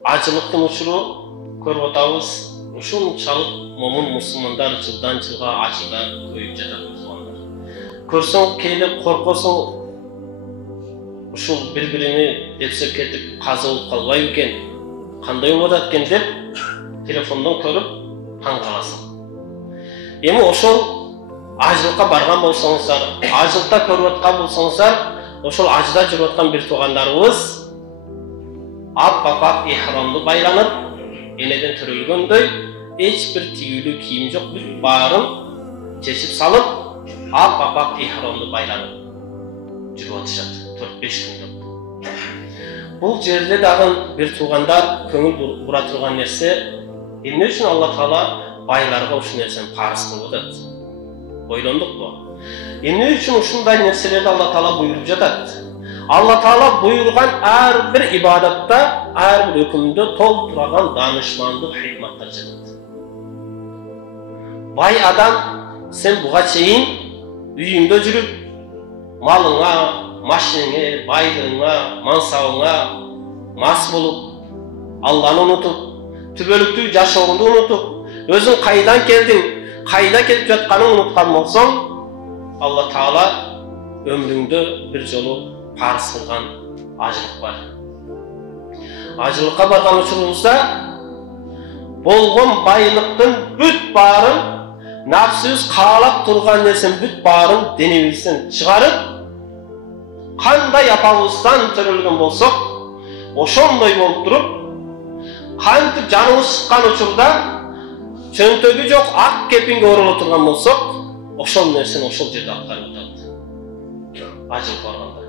ажылыктын учуру көрүп атабыз. Ушунчалык момун мусулмандар жылдан жылга ачыда көбөйүп жатат. Көрсөң кейде коркосуң, ушул бири-биrini эпсеп кетип казылып калбайбы экен, кандай болуп атат экен деп телефондон көрүп таң каласың. Эми ошол ажылыкка барган болсоңуздар, ажылыкта көрүп аткан болсоңуздар, ошол ажыда жүрүп аткан бир туугандарыбыз ап-апак ихрамды байланып, энеден төрөлгөндөй эч бир тигүүлүү кийим жок, бүт баарын чечип салып, ап-апак ихрамды байланып жүрүп атышат 4-5 күндүк. Бул жерде дагы бир туугандар көңүл бура турган нерсе, эмне үчүн Алла Таала байларга ушул нерсени парыз кылып атат? Ойлондукпу? Эмне үчүн ушундай нерселерди Алла Таала буйруп жатат? Алла Таала буйруган ар бир ибадатта, ар бир өкүмдө толтурган данышмандык хикматтар жатат. Бай адам сен буга чейин үйүңдө жүрүп, малыңа, машинеңе, байлыгыңа, мансабыңа мас болуп, Алланы унутуп, түбөлүктүү жашооңду унутуп, өзүң кайдан келдиң, кайда кетип жатканыңды унуткан болсоң, Алла Таала өмүрүңдө бир жолу парыз кылган ажылык бар. Ажылыкка барган учурубузда болгон байлыктын бүт баарын, напсыбыз каалап турган нерсенин бүт баарын денебизден чыгарып, кандай апабыздан төрөлгөн болсок, ошондой болуп туруп, кантип жаныбыз чыккан учурда чөнтөгү жок ак кепинге ороло турган болсок, ошол нерсени ошол жерде аткарып атат. Ажылык барганда.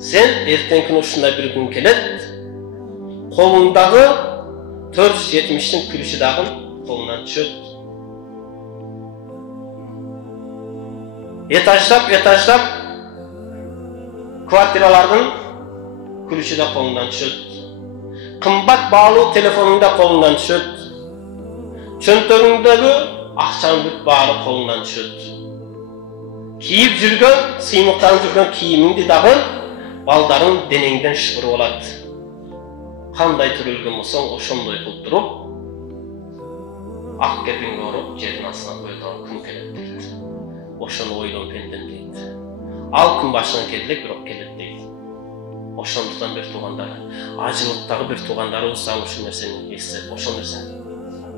Сен эртең күнү ушундай бир күн келет, колуңдагы 470-тин күрүшү дагы колунан түшөт. Этаждап квартиралардын күрүшү да колунан түшөт. Кымбат баалуу телефонуң да колунан түшөт. Чөнтөгүңдөгү акчанын бүт баары колунан түшөт. Кийип жүргөн, сыймыктанып жүргөн кийимиңди дагы балдарың денеңден шыгырып алат. Кандай төрөлгөн болсоң, ошондой кылып туруп, ак кепинге оруп, жердин астына кое турган күн келет дейт. Ошону ойлон пендем дейт. Ал күн башыңа келет, бирок келет дейт. Ошондуктан бир туугандар, ажылыктагы бир туугандарыбыз дагы ушул нерсени эстеп, ошол нерсени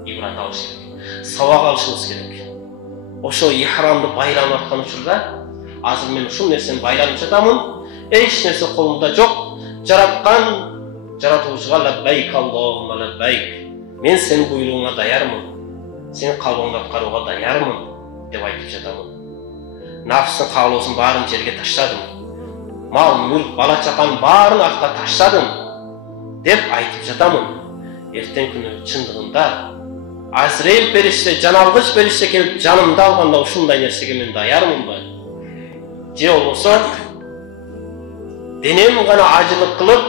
ибрат алыш керек. Сабак алышыбыз керек. Ошо ихрамды байланып аткан учурда, азыр мен ушул нерсени байланып жатамын, эч нерсе колумда жок, жаратуучуга лаббайк Аллахумма лаббайк. Мен сенин буйругуңа даярмын. Сенин калбыңды аткарууга даярмын деп айтып жатамын. Нафстын каалоосун баарын жерге таштадым. Мал, мүлк, бала чаканын баарын артка таштадым деп айтып жатамын. Эртең күнү чындыгында Азраил периште, жаналгыч периште келип жанымды алганда ушундай нерсеге мен даярмынбы? Же болбосо денем гана ажылык кылып,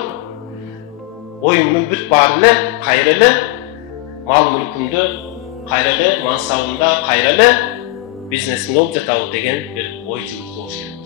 оюмдун бүт баары эле кайра эле, мал мүлкүмдү кайра эле, мансабымда кайра эле бизнесимде болуп жатабы деген бир ой жүгүртүү болуш керек.